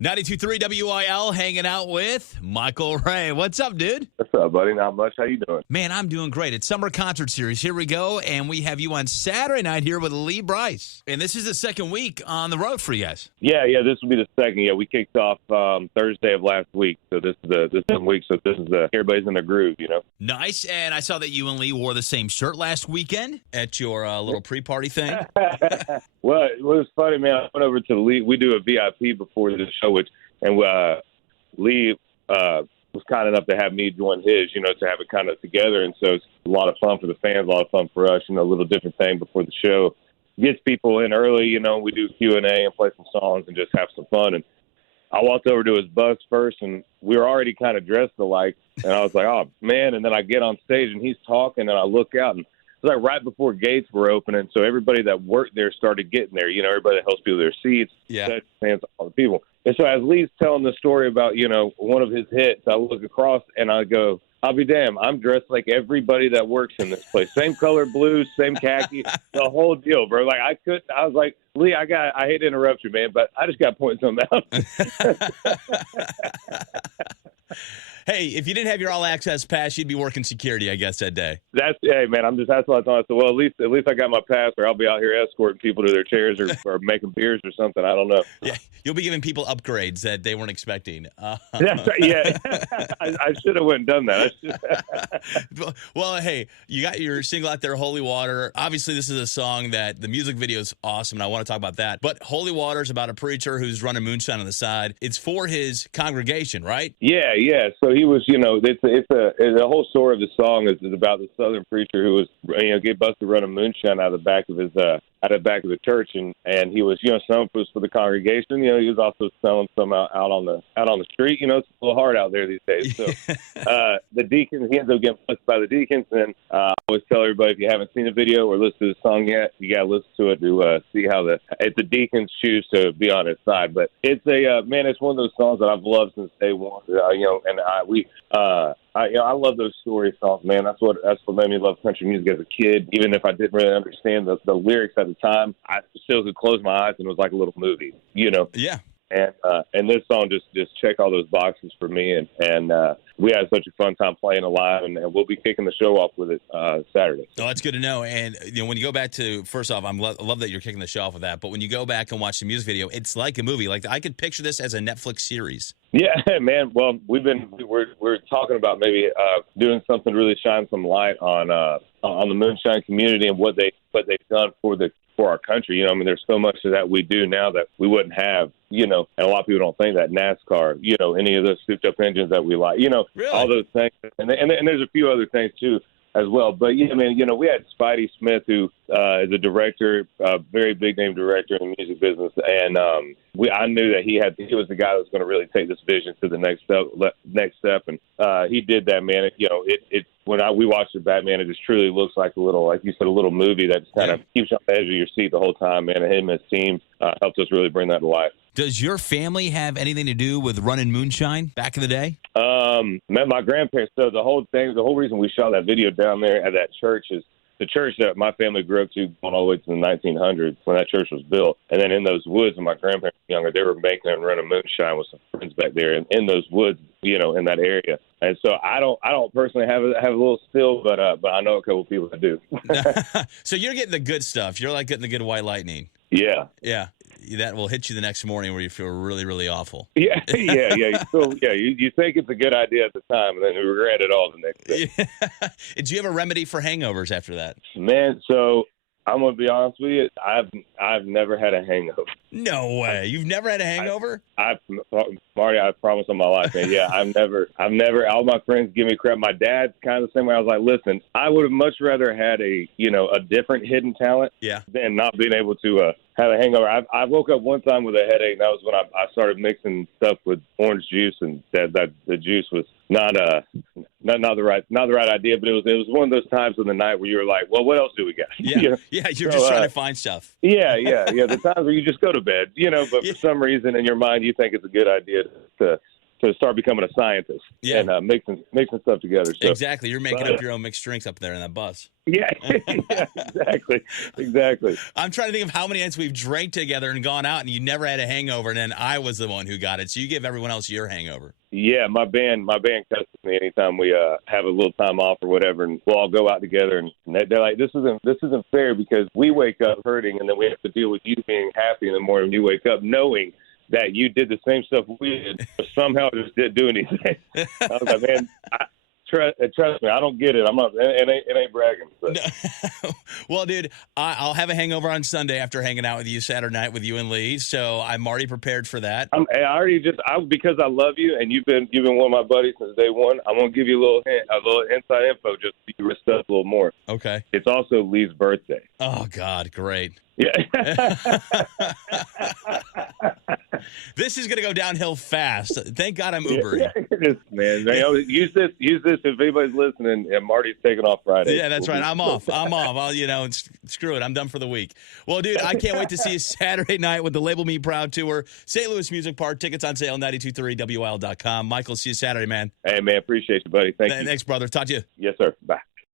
92.3 WIL hanging out with Michel Ray. What's up, dude? What's up, buddy? Not much. How you doing? Man, I'm doing great. It's Summer Concert Series. Here we go, and we have you on Saturday night here with Lee Brice. And this is the second week on the road for you guys. Yeah, this will be the second. Yeah, we kicked off Thursday of last week, so this is the second week. So this is everybody's in the groove, you know. Nice, and I saw that you and Lee wore the same shirt last weekend at your little pre-party thing. Well, it was funny, man. I went over to Lee. We do a VIP before the show, and Lee was kind enough to have me join his, you know, to have it kind of together. And so it's a lot of fun for the fans, a lot of fun for us, you know, a little different thing before the show. Gets people in early, you know, we do Q&A and play some songs and just have some fun. And I walked over to his bus first, and we were already kind of dressed alike. And I was like, oh, man. And then I get on stage, and he's talking, and I look out, and it was like right before gates were opening. So everybody that worked there started getting there, you know, everybody that helps people their seats, fans, all the people. And so as Lee's telling the story about, you know, one of his hits, I look across and I go, I'll be damned, I'm dressed like everybody that works in this place. Same color blue, same khaki, the whole deal, bro. Like I was like, Lee, I hate to interrupt you, man, but I just got to point something out. Hey, if you didn't have your all-access pass, you'd be working security, I guess, that day. Hey, man, that's what I thought. I said, well, at least I got my pass, or I'll be out here escorting people to their chairs or making beers or something. I don't know. Yeah, you'll be giving people upgrades that they weren't expecting. That's right, yeah. I should have went and done that. Well, hey, you got your single out there, Holy Water. Obviously, this is a song that the music video is awesome, and I want to talk about that. But Holy Water is about a preacher who's running moonshine on the side. It's for his congregation, right? Yeah. So he was, you know, the whole story of the song is about the Southern preacher who was, you know, get busted running moonshine out of the back of the church, and he was, you know, some was for the congregation. You know, he was also selling some out on the street. You know, it's a little hard out there these days. So the deacons, he ends up getting busted by the deacons, and I always tell everybody, if you haven't seen the video or listened to the song yet, you got to listen to it to see how the deacons choose to be on his side. But it's man, it's one of those songs that I've loved since day one. You know, and I love those story songs, man. That's what made me love country music as a kid. Even if I didn't really understand the lyrics at the time, I still could close my eyes and it was like a little movie, you know? Yeah. And this song just checked all those boxes for me, and we had such a fun time playing it live, and we'll be kicking the show off with it Saturday. Oh, that's good to know. And you know, when you go back to, first off, I love that you're kicking the show off with that. But when you go back and watch the music video, it's like a movie. Like I could picture this as a Netflix series. Yeah, man. Well, we're talking about maybe doing something to really shine some light on the Moonshine community and what they've done for our country. You know, I mean, there's so much of that we do now that we wouldn't have, you know, and a lot of people don't think that NASCAR, you know, any of those souped up engines that we like, you know, really? All those things. And there's a few other things too as well. But yeah, man, you know, we had Spidey Smith, who is a director, a very big name director in the music business. And I knew that he was the guy that was going to really take this vision to the next step. And he did that, man. You know, when we watched it back, man, it just truly looks like a little, like you said, a little movie that just kind of keeps you on the edge of your seat the whole time, man. And him and his team helped us really bring that to life. Does your family have anything to do with running moonshine back in the day? Man, my grandparents. So the whole reason we shot that video down there at that church is the church that my family grew up to going all the way to the 1900s when that church was built. And then in those woods, when my grandparents were younger, they were making and running moonshine with some friends back there in those woods, you know, in that area. And so I don't personally have a little still, but I know a couple of people that do. So you're getting the good stuff. You're like getting the good white lightning. Yeah. Yeah. That will hit you the next morning where you feel really, really awful. Yeah. You think it's a good idea at the time, and then you regret it all the next day. Yeah. Did you have a remedy for hangovers after that? Man, so I'm gonna be honest with you. I've never had a hangover. No way. You've never had a hangover? Marty, I promise on my life, man. Yeah, I've never. All my friends give me crap. My dad's kind of the same way. I was like, listen, I would have much rather had a different hidden talent, than not being able to have a hangover. I woke up one time with a headache, and that was when I started mixing stuff with orange juice, and that the juice was not the right idea. But it was one of those times in the night where you were like, well, what else do we got? Yeah, you're just trying to find stuff. Yeah. The times where you just go to bed, but for some reason in your mind you think it's a good idea to to start becoming a scientist and mixing stuff together. So, exactly. You're making up your own mixed drinks up there in that bus. Yeah, yeah, exactly. I'm trying to think of how many nights we've drank together and gone out, and you never had a hangover, and then I was the one who got it. So you give everyone else your hangover. Yeah, my band cusses me anytime we have a little time off or whatever, and we'll all go out together. And they're like, "This isn't fair because we wake up hurting, and then we have to deal with you being happy in the morning. You wake up knowing that you did the same stuff we did, but somehow just didn't do anything." I was like, "Man, trust me, I don't get it. I'm not. It ain't bragging." No. Well, dude, I'll have a hangover on Sunday after hanging out with you Saturday night with you and Lee. So I'm already prepared for that. Because I love you and you've been one of my buddies since day one. I'm gonna give you a little inside info just so you rest up a little more. Okay. It's also Lee's birthday. Oh God, great. Yeah. This is going to go downhill fast. Thank God I'm Ubering. Yeah, man. Use this if anybody's listening. And Marty's taking off Friday. Yeah, that's right. I'm off. I'll, screw it. I'm done for the week. Well, dude, I can't wait to see you Saturday night with the Label Me Proud Tour. St. Louis Music Park. Tickets on sale, 923WIL.com. Michael, see you Saturday, man. Hey, man. Appreciate you, buddy. Thank you. Thanks, brother. Talk to you. Yes, sir. Bye.